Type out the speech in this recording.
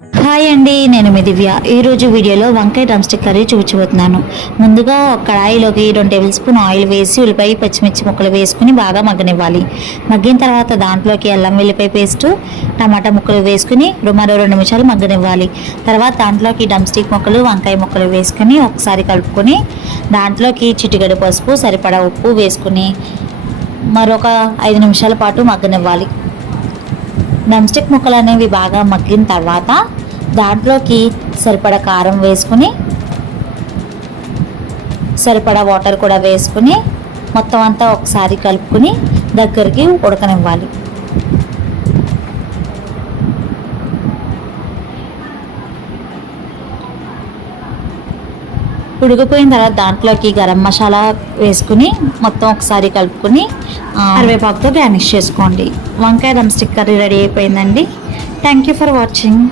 Hi అండి, నేను మీ దివ్య. ఈరోజు వీడియోలో వంకాయ డ్రమ్ స్టిక్ కర్రీ చూపించబోతున్నాను. ముందుగా కడాయిలోకి 2 టేబుల్ స్పూన్ ఆయిల్ వేసి ఉల్లిపాయ పచ్చిమిర్చి ముక్కలు వేసుకుని బాగా మగ్గనివ్వాలి. మగ్గిన తర్వాత దాంట్లోకి అల్లం వెల్లిపాయ పేస్టు, టమాటా ముక్కలు వేసుకుని మరో 2 నిమిషాలు మగ్గనివ్వాలి. తర్వాత దాంట్లోకి డ్రమ్ స్టిక్ ముక్కలు, వంకాయ ముక్కలు వేసుకుని ఒకసారి కలుపుకొని దాంట్లోకి చిటికెడు పసుపు, సరిపడా ఉప్పు వేసుకుని మరొక 5 నిమిషాల పాటు మగ్గనివ్వాలి. డ్రమ్ స్టిక్ ముక్కలు అనేవి బాగా మగ్గిన తర్వాత దాంట్లోకి సరిపడా కారం వేసుకుని సరిపడా వాటర్ కూడా వేసుకుని మొత్తం అంతా ఒకసారి కలుపుకొని దగ్గరికి ఉడకనివ్వాలి. ఉడికిపోయిన తర్వాత దాంట్లోకి గరం మసాలా వేసుకుని మొత్తం ఒకసారి కలుపుకొని కరివేపాకుతో గార్నిష్ చేసుకోండి. వంకాయ డ్రమ్ స్టిక్ కర్రీ రెడీ అయిపోయిందండి. Thank you for watching.